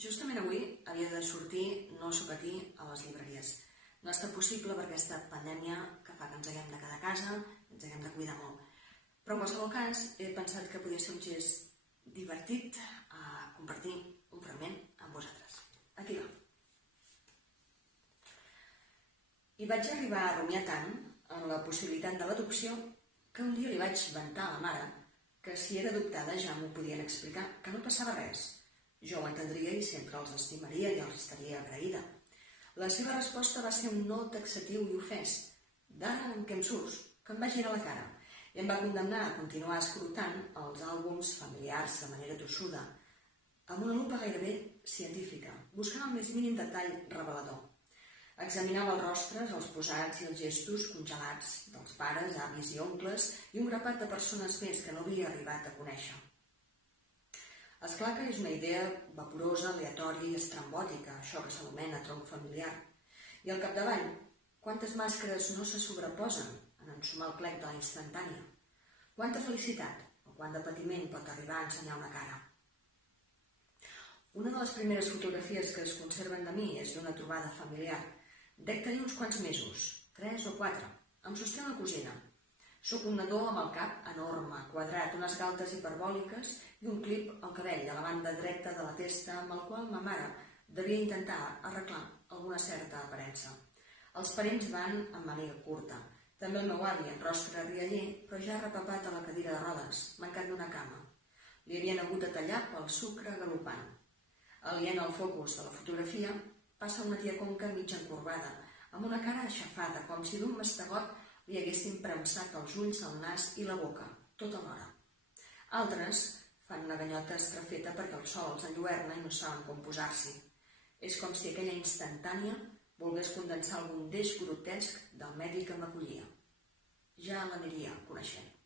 Justament avui havia de sortir No sóc aquí a les llibreries. No ha estat possible per aquesta pandèmia que fa que ens haguem de quedar a casa, ens haguem de cuidar molt. Però en qualsevol cas he pensat que podia ser un gest divertit a compartir un fragment amb vosaltres. Aquí va. I vaig arribar a rumiar tant en la possibilitat de l'adopció que un dia li vaig vantar a la mare que si era adoptada ja m'ho podien explicar, que no passava res. Jo ho entendria i sempre els estimaria i els estaria agraïda. La seva resposta va ser un no taxatiu i ofès. D'ara en què em surts? Que em va girar la cara. I em va condemnar a continuar escrutant els àlbums familiars de manera tossuda, amb una lupa gairebé científica, buscant el més mínim detall revelador. Examinava els rostres, els posats i els gestos congelats dels pares, avis i oncles i un grapat de persones més que no havia arribat a conèixer. Esclar que és una idea vaporosa, aleatòria i estrambòtica, això que s'anomena tronc familiar. I al capdavall, quantes màscares no se sobreposen en ensumar el plec de la instantània? Quanta felicitat o quant de patiment pot arribar a ensenyar una cara? Una de les primeres fotografies que es conserven de mi és d'una trobada familiar. Dec tenir uns quants mesos, 3 o 4. Em sosté una cosina. Soc un nadó amb el cap enorme, quadrat, unes galtes hiperbòliques i un clip al cabell a la banda dreta de la testa amb el qual ma mare devia intentar arreglar alguna certa aparença. Els parents van amb màniga curta. També el meu avi, amb rostre rialler, però ja repapat a la cadira de rodes, mancat d'una cama. Li havien hagut de tallar pel sucre galopant. Alient al focus de la fotografia, passa una tia conca mig encorbada, amb una cara aixafada, com si d'un mastegot li haguessin premsat els ulls, el nas i la boca, tot alhora. Altres fan una ganyota estrafeta perquè el sol els enlluerna i no saben com posar-s'hi. És com si aquella instantània volgués condensar algun deix grotesc del medi que m'acollia. Ja l'aniria coneixent.